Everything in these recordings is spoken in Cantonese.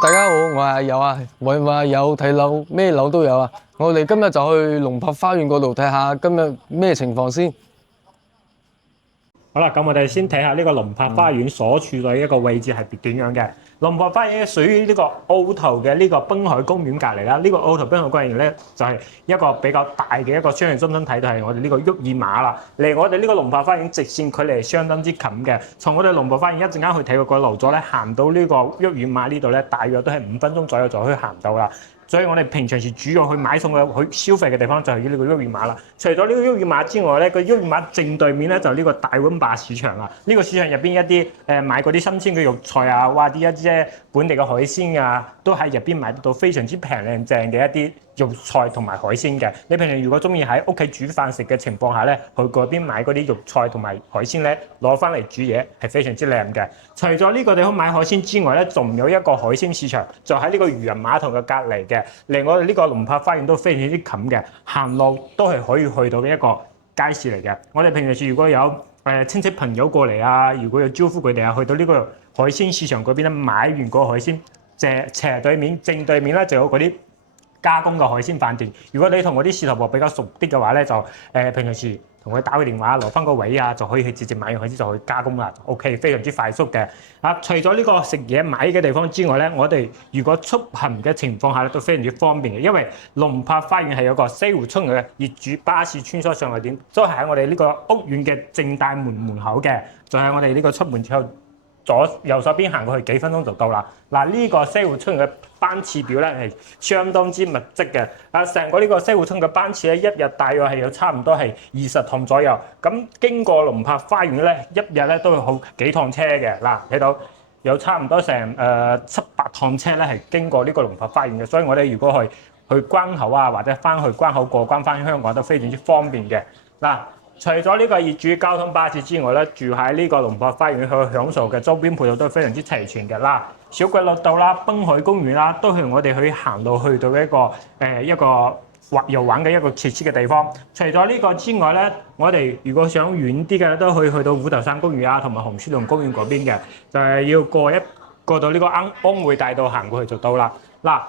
大家好，我係阿友啊，話有睇樓，咩樓都有啊。我哋今日就去龍柏花園嗰度睇下今日咩情況先。好啦，咁我哋先睇下呢個龍柏花園所處嘅一個位置係點樣嘅。龍柏花園屬於呢個澳頭嘅呢個濱海公園隔離啦。呢個澳頭濱海公園咧就係一個比較大嘅一個商業中心，睇到係我哋呢個沃爾瑪啦。離我哋呢個龍柏花園直線距離係相當之近嘅。從我哋龍柏花園一陣間去睇嗰個路咗咧，行到呢個沃爾瑪呢度咧，大約都係5分鐘左右就可以行到啦。所以我哋平常時主要去買餸嘅、去消費嘅地方就係呢個沃爾瑪啦。除咗呢個沃爾瑪之外咧，個沃爾瑪正對面咧就係呢個大溫巴市場啦。呢個市場入邊一啲買嗰啲新鮮嘅肉菜啊，或者一啲本地嘅海鮮啊，都喺入邊買得到非常之平靚正嘅一啲肉菜同埋海鮮嘅。你平時如果中意喺屋企煮飯食嘅情況下咧，去嗰邊買嗰啲肉菜同埋海鮮咧，攞翻嚟煮嘢係非常之靚嘅。除咗呢個地方買海鮮之外咧，仲有一個海鮮市場，就喺呢個漁人碼頭嘅隔離嘅。離我哋呢個龍柏花園都非常之近嘅，行路都係可以去到嘅一個街市嚟嘅。我哋平時如果有親戚朋友過嚟啊，如果有招呼佢哋啊，去到呢個海鮮市場嗰邊咧，買完個海鮮，斜對面正對面咧就有嗰啲加工嘅海鮮飯店。如果你同嗰啲市頭婆比較熟啲嘅話咧，就平時同佢打個電話攞翻個位啊，就可以去直接買完海鮮就去加工啦。OK， 非常之快速嘅。除咗呢個食嘢買嘅地方之外咧，我哋如果出行嘅情況下咧都非常之方便嘅，因為龍柏花園係有個西湖村嘅業主巴士穿梭上落點，都係喺我哋呢個屋苑嘅正大門口嘅，就係我哋呢個出門之後右手邊行過去幾分鐘就到啦。呢個西湖村嘅班次表咧係相當之密集嘅。成個呢個西湖村嘅班次咧，一日大約係有差唔多係20趟左右。咁經過龍柏花園咧，一日咧都會好幾趟車嘅。睇到有差唔多成7、8趟車咧係經過呢個龍柏花園嘅。所以我哋如果去關口啊，或者翻去關口過關翻香港都非常之方便嘅。除咗呢個業主交通巴士之外咧，住喺呢個龍柏花園去享受嘅周邊配套都非常之齊全嘅啦。小鬼綠道啦、濱海公園啦，都係我哋去行路去到一個遊玩嘅一個設施嘅地方。除咗呢個之外咧，我哋如果想遠啲嘅都可以去到虎頭山公園啊，同埋紅樹林公園嗰邊嘅，就係要過到呢個安匯大道行過去就到啦。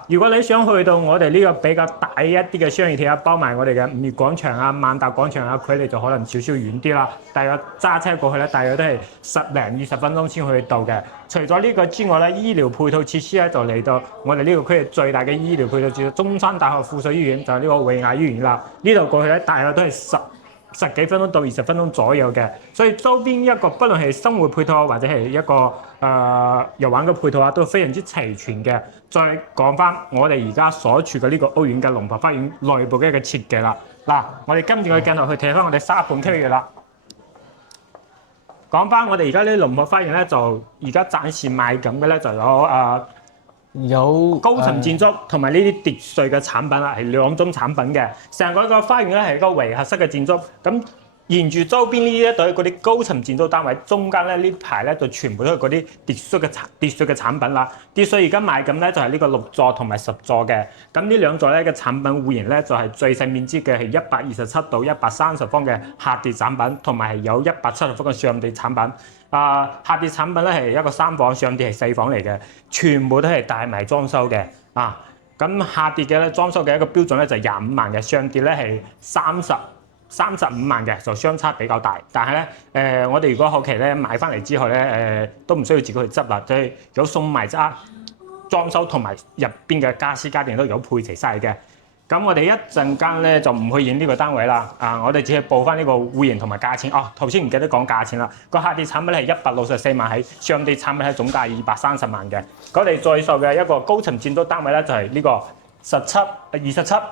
如果你想去到我哋呢個比較大一啲嘅商業體啊，包埋我哋嘅五月廣場啊、萬達廣場啊，距離就可能少少遠啲啦。大約揸車過去咧，大約都係10零20分鐘先去到嘅。除咗呢個之外咧，醫療配套設施咧就嚟到我哋呢個區最大嘅醫療配套設施，中山大學附屬醫院就係呢個維亞醫院啦。呢度過去咧，大約都係十幾分鐘到20分鐘左右嘅，所以周邊一個不論係生活配套或者係一個遊玩嘅配套啊，都非常之齊全嘅。再講翻我哋而家所處嘅呢個屋苑嘅龍柏花園內部嘅一個設計啦。我哋跟住個鏡頭去睇翻我哋沙盤區嘅啦。講翻我哋而家呢龍柏花園咧，就而家暫時賣緊嘅咧就有高層建築同埋呢啲疊墅嘅產品啦，係2種產品嘅。成個花園咧係一個圍合式嘅建築，咁沿住周邊呢一對嗰啲高層建築單位，中間咧呢排咧就全部都係嗰啲疊墅嘅產品啦。疊墅而家賣緊咧就係呢個6座同埋10座嘅，咁呢2座咧嘅產品戶型咧就係最細面積嘅係127到130方嘅客疊產品，同埋係有170方嘅上疊產品。客疊產品咧係一個3房，上疊係4房嚟嘅，全部都係帶埋裝修嘅。咁客疊嘅咧裝修嘅一個標準咧就25萬嘅，上疊咧係35萬嘅，就相差比較大。但係咧我哋如果後期咧買翻嚟之後咧都唔需要自己去執啦，即係有送埋裝修同埋入邊嘅家私家電都有配齊晒嘅。咁我哋一陣間咧就唔去影呢個單位啦。我哋只係報翻呢個戶型同埋價錢。頭先唔記得講價錢啦。個客疊產品係164萬，喺上疊產品係總價230萬嘅。我哋在售嘅一個高層建築單位咧就係呢個27、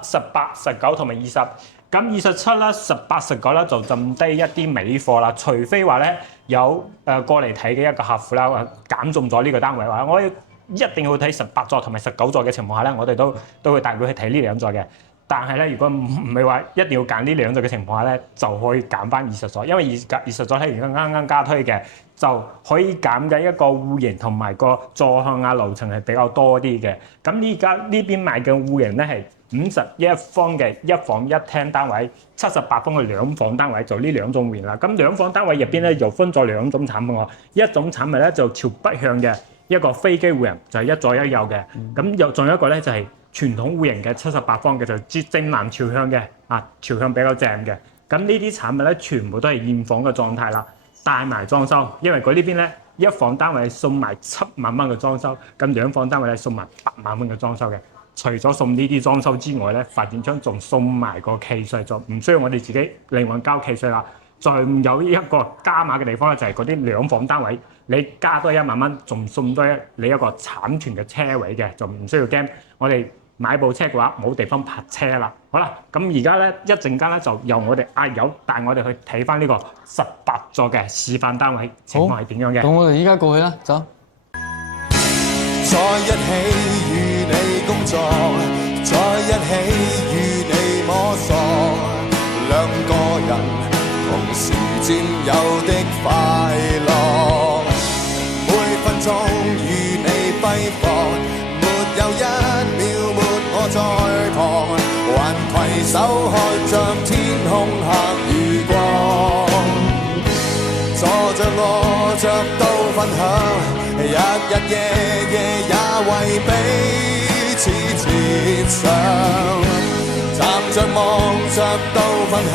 18、19同埋20。咁27啦、18、19啦就剩低一啲尾貨啦，除非話咧有過嚟睇嘅一個客戶啦揀中咗呢個單位話，我一定要睇18座同埋19座嘅情況下咧，我哋都會帶佢去睇呢2座嘅。但係咧，如果唔係話一定要揀呢2座嘅情況下咧，就可以揀翻20座，因為20座係而家啱啱加推嘅，就可以揀嘅一個戶型同埋個座向啊樓層係比較多啲嘅。咁而家呢邊賣嘅戶型咧係51方嘅1房1廳單位，78方嘅2房單位，就呢2種戶型啦。咁2房單位入邊咧又分咗2種產品喎，一種產品咧就朝北向嘅。一個飛機戶型就係一左一右嘅，咁又仲有一個咧就係傳統戶型嘅78方嘅，就正南朝向嘅，朝向比較正嘅。咁呢啲產品咧全部都係現房嘅狀態啦，帶埋裝修，因為佢呢邊咧一房單位送埋7萬蚊嘅裝修，咁2房單位咧送埋8萬蚊嘅裝修嘅。除咗送呢啲裝修之外咧，發展商仲送埋個契稅，就唔需要我哋自己另外交契稅啦。再有一個加碼嘅地方咧，就係嗰啲2房單位，你加多1萬蚊，仲送多你一個產權嘅車位嘅，就唔需要驚我哋買部車嘅話冇地方泊車啦。好啦，咁而家咧一陣間咧就由我哋阿友帶我哋去睇翻呢個18座嘅示範單位情況係點樣嘅。咁我哋依家過去啦，走。在一起與你工作，在一起與你摸索，兩個人同時佔有的快樂，每分鐘與你揮霍，沒有一秒沒我在旁，還攜手看着天空下雨光，坐着臥着都分享，日日夜夜也為彼此設想，站着望着都分享，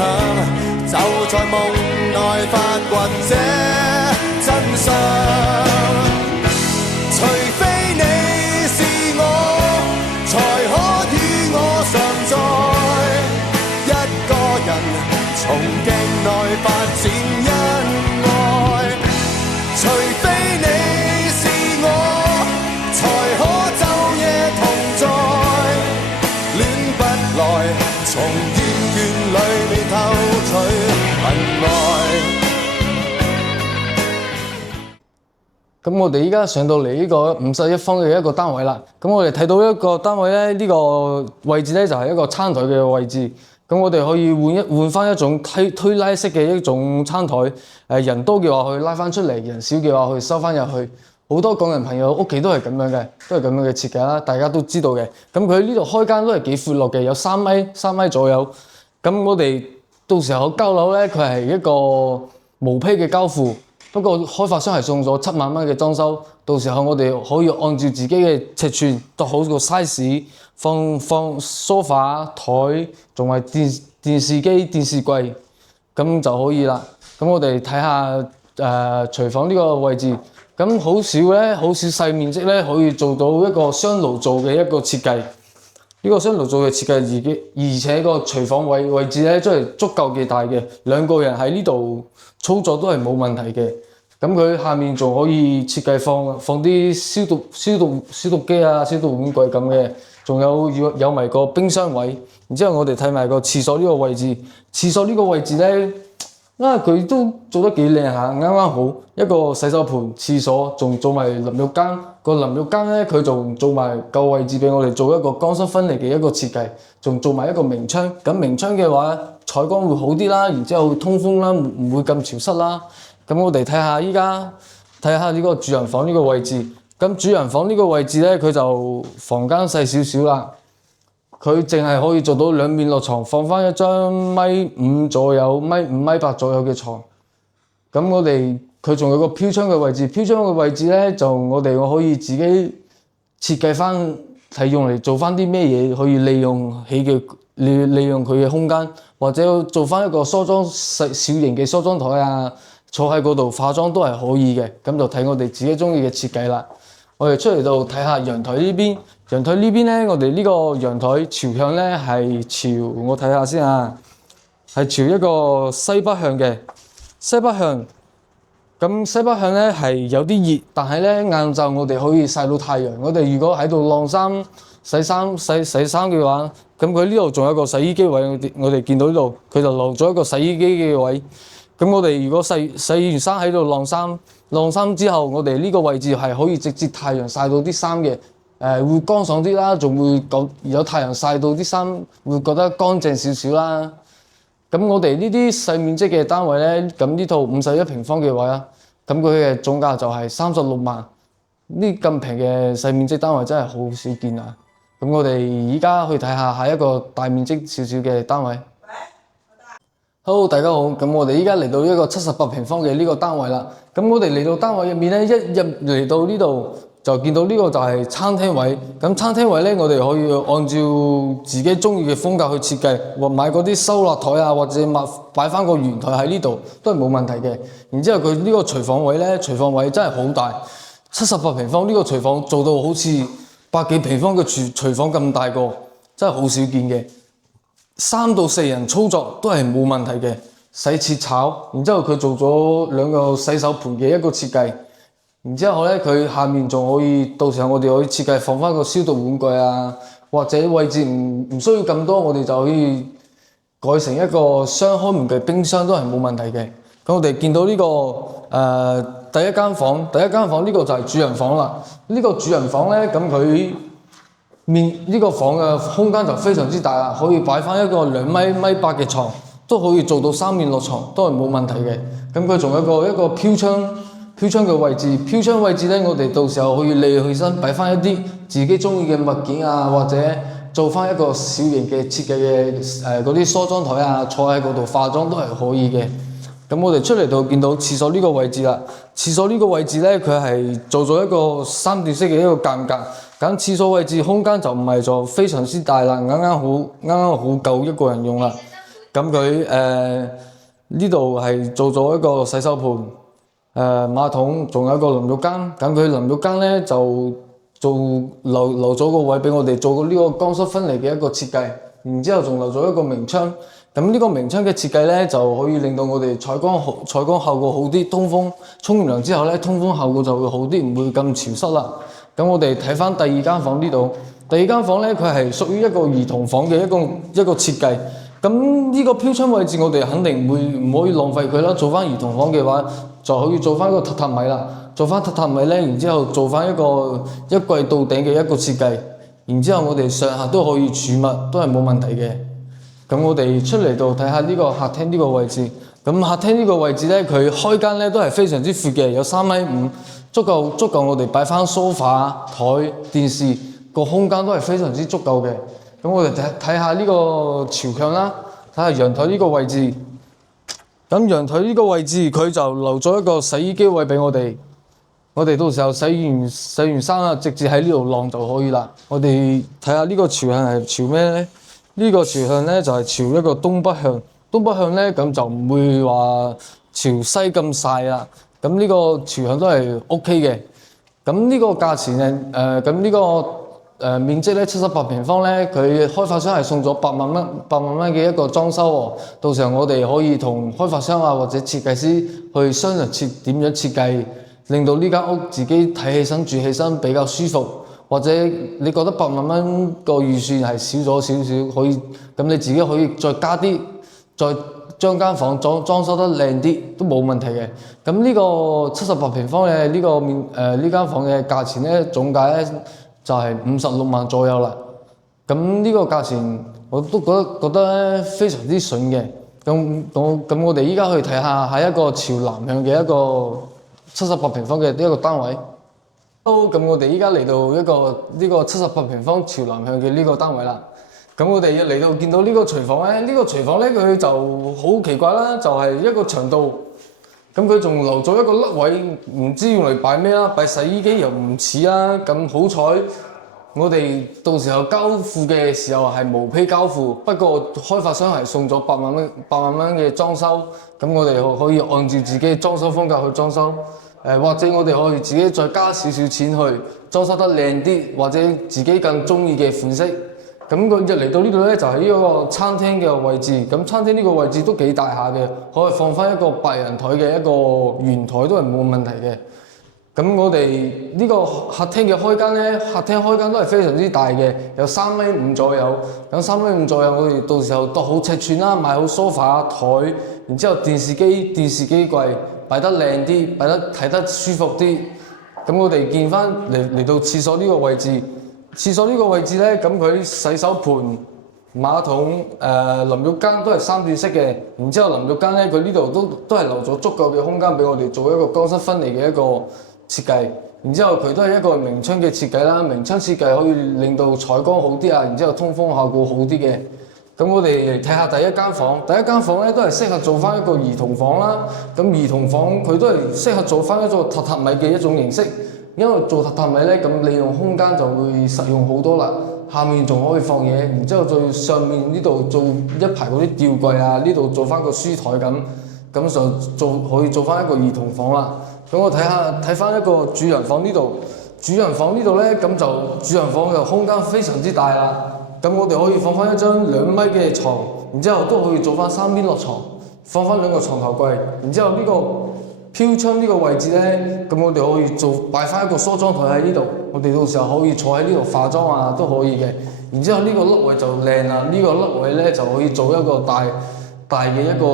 就在夢內發掘這真相。除非你是我，才可與我常在，一個人從鏡內發展恩愛。除非你是我，才可晝夜同在，戀不來，從厭倦裏未偷取恨愛。咁我哋依家上到嚟呢個51方嘅一個單位啦。咁我哋睇到一個單位咧，呢個位置咧就係一個餐台嘅位置。咁我哋可以換翻一種推拉式嘅一種餐台。人多嘅話去拉翻出嚟，人少嘅話去收翻入去。好多港人朋友屋企都係咁樣嘅，都係咁樣嘅設計啦。大家都知道嘅。咁佢呢度開間都係幾闊落嘅，有3米左右。咁我哋到時候交樓咧，佢係一個無坯嘅交付。不過開發商係送咗7萬蚊嘅裝修，到時候我哋可以按照自己嘅尺寸度好個 size， 放梳化台，仲係電視機、電視櫃，咁就可以啦。咁我哋睇下廚房呢個位置，咁好少細面積咧，可以做到一個雙爐灶嘅一個設計。呢個雙爐灶嘅設計而且個廚房位置咧，真係足夠嘅大嘅，2個人喺呢度操作都係冇問題嘅。咁佢下面仲可以設計放啲消毒機啊、消毒碗櫃咁嘅，仲有埋個冰箱位。然之後我哋睇埋個廁所呢個位置，廁所呢個位置咧，佢都做得幾靚下，啱啱好一個洗手盆、廁所，仲做埋淋浴間。個淋浴間咧，佢仲做埋夠位置俾我哋做一個乾濕分離嘅一個設計，仲做埋一個明窗。咁明窗嘅話，採光會好啲啦，然之後通風啦，唔會咁潮濕啦。咁我哋睇下呢個主人房呢個位置。咁主人房呢個位置咧，佢就房間細少少啦。佢淨係可以做到2面落床，放翻一張1.5左右、1.5、1.8左右嘅床。咁佢仲有個飄窗嘅位置，飄窗嘅位置咧就我可以自己設計翻，係用嚟做翻啲咩嘢，可以利用佢嘅空間，或者做翻一個小型嘅梳妝台啊，坐喺嗰度化妝都係可以嘅。咁就睇我哋自己中意嘅設計啦。我哋出嚟到睇下陽台呢邊，陽台呢邊咧，我哋呢個陽台朝向咧係朝，我睇下先啊，係朝一個西北向嘅，西北向。咁西北向咧係有啲熱，但係咧晏晝我哋可以曬到太陽。我哋如果喺度晾衫、洗衫嘅話，咁佢呢度仲有一個洗衣機位，我哋見到呢度佢就留咗一個洗衣機嘅位。咁我哋如果洗完衫喺度晾衫之後，我哋呢個位置係可以直接太陽曬到啲衫嘅，會乾爽啲啦，仲會有太陽曬到啲衫會覺得乾淨少少啦。咁我哋呢啲細面積嘅單位咧，咁呢套51平方嘅位啦，咁佢嘅總價就係36萬。呢咁平嘅細面積單位真係好少見啊！咁我哋而家去睇下一個大面積少少嘅單位。Hello，大家好，咁我哋依家嚟到一個78平方嘅呢個單位啦。咁我哋嚟到單位入面咧，一入嚟到呢度就見到呢個就係餐廳位。咁餐廳位咧，我哋可以按照自己中意嘅風格去設計，或買嗰啲收納台啊，或者擺翻個圓台喺呢度都係冇問題嘅。然之後佢呢個廚房位咧，廚房位真係好大，78平方呢個廚房做到好似100幾平方嘅廚房咁大個，真係好少見嘅。3到4人操作都係冇問題嘅。洗切炒，然之後佢做咗2個洗手盤嘅一個設計。然之後咧，佢下面仲可以，到時候我哋可以設計放翻個消毒碗櫃啊，或者位置唔需要咁多，我哋就可以改成一個雙開門嘅冰箱都係冇問題嘅。咁我哋見到呢個第一間房呢個就係主人房啦。呢個主人房咧，咁佢呢個房嘅空間就非常之大啦，可以擺翻一個2.8米嘅床，都可以做到3面落床，都係冇問題嘅。咁佢仲有一個飄窗嘅位置，飄窗位置咧，我哋到時候可以利起身擺翻一啲自己中意嘅物件啊，或者做翻一個小型嘅設計嘅嗰啲梳妝台啊，坐喺嗰度化妝都係可以嘅。咁我哋出嚟就見到廁所呢個位置啦。廁所呢個位置咧，佢係做咗一個3段式嘅一個間隔。咁廁所位置空間就唔係就非常之大啦，啱啱好夠一個人用啦。咁佢呢度係做咗一個洗手盤。馬桶仲有一個淋浴間，咁佢淋浴間咧就留咗個位俾我哋做過呢個乾濕分離嘅一個設計，然之後仲留咗一個明窗，咁呢個明窗嘅設計咧就可以令到我哋採光效果好啲，通風沖完涼之後咧通風效果就會好啲，唔會咁潮濕啦。咁我哋睇翻第二間房呢度，第二間房咧佢係屬於一個兒童房嘅一個設計。咁呢個飄窗位置我哋肯定唔可以浪費佢啦，做翻兒童房嘅話就可以做翻一個榻榻米啦，做翻榻榻米咧，然之後做翻一個一櫃到頂嘅一個設計，然之後我哋上下都可以儲物，都係冇問題嘅。咁我哋出嚟度睇下呢個客廳呢個位置，咁客廳呢個位置咧，佢開間咧都係非常之闊嘅，有3.5米，足夠我哋擺翻梳化、台、電視，個空間都係非常之足夠嘅。咁我哋睇下呢個朝向啦，睇下陽台呢個位置。咁陽台呢個位置佢就留咗一個洗衣機位俾我哋，我哋到時候洗完衫啊，直接喺呢度晾就可以啦。我哋睇下呢個朝向係朝咩咧？呢個朝向咧就係朝一個東北向，東北向咧咁就唔會話朝西咁曬啦。咁呢個朝向都係 OK 嘅。咁呢個價錢咧，咁呢個面積咧78平方咧，佢開發商係送咗8萬蚊嘅一個裝修喎。到時候我哋可以同開發商啊或者設計師去商量點樣設計，令到呢間屋自己睇起身住起身比較舒服。或者你覺得8萬蚊個預算係少咗少少，可以咁你自己可以再加啲，再將間房裝修得靚啲都冇問題嘅。咁呢個78平方嘅呢間房嘅價錢咧，總價咧就係56萬左右啦。咁呢個價錢我都覺得咧非常之筍嘅。咁我哋依家去睇下係一個朝南向嘅一個78平方嘅一個單位。咁我哋依家嚟到呢個78平方朝南向嘅呢個單位啦。咁我哋嚟到見到呢個廚房咧，呢個廚房咧佢就好奇怪啦，就係一個長度，咁佢仲留咗一個凹位，唔知用嚟擺咩啦，擺洗衣機又唔似啦。咁好彩，我哋到時候交付嘅時候係無批交付，不過開發商係送咗8萬蚊嘅裝修，咁我哋可以按照自己裝修風格去裝修。或者我哋可以自己再加少少錢去裝修得靚啲，或者自己更中意嘅款式。咁佢就嚟到呢度咧，就係呢個餐廳嘅位置。咁餐廳呢個位置都幾大下嘅，可以放翻一個8人台嘅一個圓台都係冇問題嘅。咁我哋呢個客廳嘅開間咧，客廳開間都係非常之大嘅，有3.5米左右。咁3.5米左右，我哋到時候度好尺寸啦，買好梳化台，然之後電視機櫃。擺得靚啲，擺得睇得舒服啲。咁我哋見翻嚟到廁所呢個位置，廁所呢個位置咧，咁佢洗手盤、馬桶、淋浴間都係3段式嘅。然之後淋浴間咧，佢呢度都係留咗足夠嘅空間俾我哋做一個乾濕分離嘅一個設計。然之後佢都係一個明窗嘅設計啦，明窗設計可以令到採光好啲啊，然之後通風效果好啲嘅。咁我哋嚟睇下第一間房，第一間房咧都係適合做翻一個兒童房啦。咁兒童房佢都係適合做翻一個榻榻米嘅一種形式。因為做榻榻米咧，咁利用空間就會實用好多啦。下面仲可以放嘢，然之後再上面呢度做一排嗰啲吊櫃啊，呢度做翻個書台咁就可以做翻一個兒童房啦。咁我睇翻一個主人房呢度，主人房呢度咧，咁就主人房嘅空間非常之大啦。咁我哋可以放翻一張2米嘅床，然之後都可以做翻3邊落床，放翻2個床頭櫃，然之後呢個飄窗呢個位置咧，咁我哋可以擺翻一個梳妝台喺呢度，我哋到時候可以坐喺呢度化妝啊都可以嘅。然之後呢個凹位就靚啦，呢個凹位咧就可以做一個大嘅一個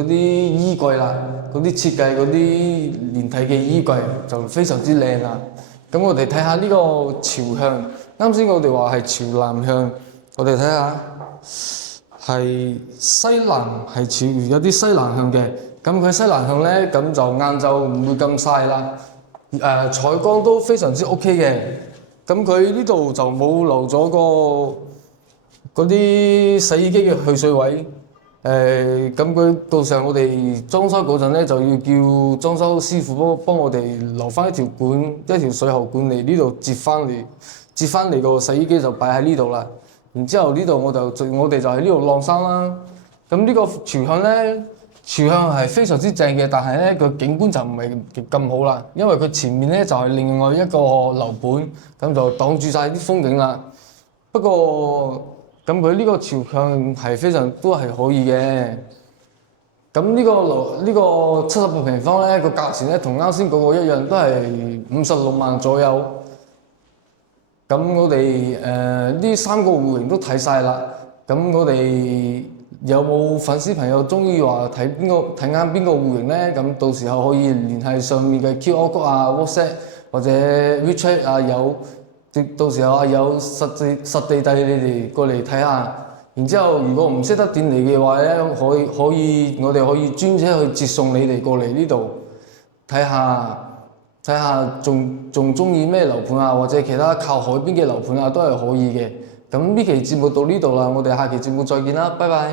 嗰啲衣櫃啦，嗰啲設計嗰啲連體嘅衣櫃就非常之靚啦。咁我哋睇下呢個朝向，啱先我哋話係朝南向，我哋睇下係西南，係朝有啲西南向嘅。咁佢西南向咧，咁就晏晝唔會咁曬啦。採光都非常之 OK 嘅。咁佢呢度就冇留咗個嗰啲洗衣機嘅去水位。咁佢到時候我哋裝修嗰陣咧，就要叫裝修師傅幫我哋留翻一條水喉管嚟呢度接翻嚟個洗衣機就擺喺呢度啦。然之後呢度我哋就喺呢度晾衫啦。咁呢個朝向咧，朝向係非常之正嘅，但係咧個景觀就唔係咁好啦，因為佢前面咧就係另外一個樓盤，咁就擋住晒啲風景啦。不過咁佢呢個朝向係非常都係可以嘅。咁呢個78平方咧個價錢咧同啱先嗰個一樣，都係56萬左右。咁我哋呢3個戶型都睇晒啦。咁我哋有冇粉絲朋友中意話睇啱邊個戶型咧？咁到時候可以聯繫上面嘅 QR code 啊、WhatsApp 或者 WeChat 啊有。到時候有實地帶你哋過嚟睇下，然之後如果唔識得點嚟嘅話咧，我哋可以專車去接送你哋過嚟呢度睇下，仲中意咩樓盤啊，或者其他靠海邊嘅樓盤啊，都係可以嘅。咁呢期節目到呢度啦，我哋下期節目再見啦，拜拜。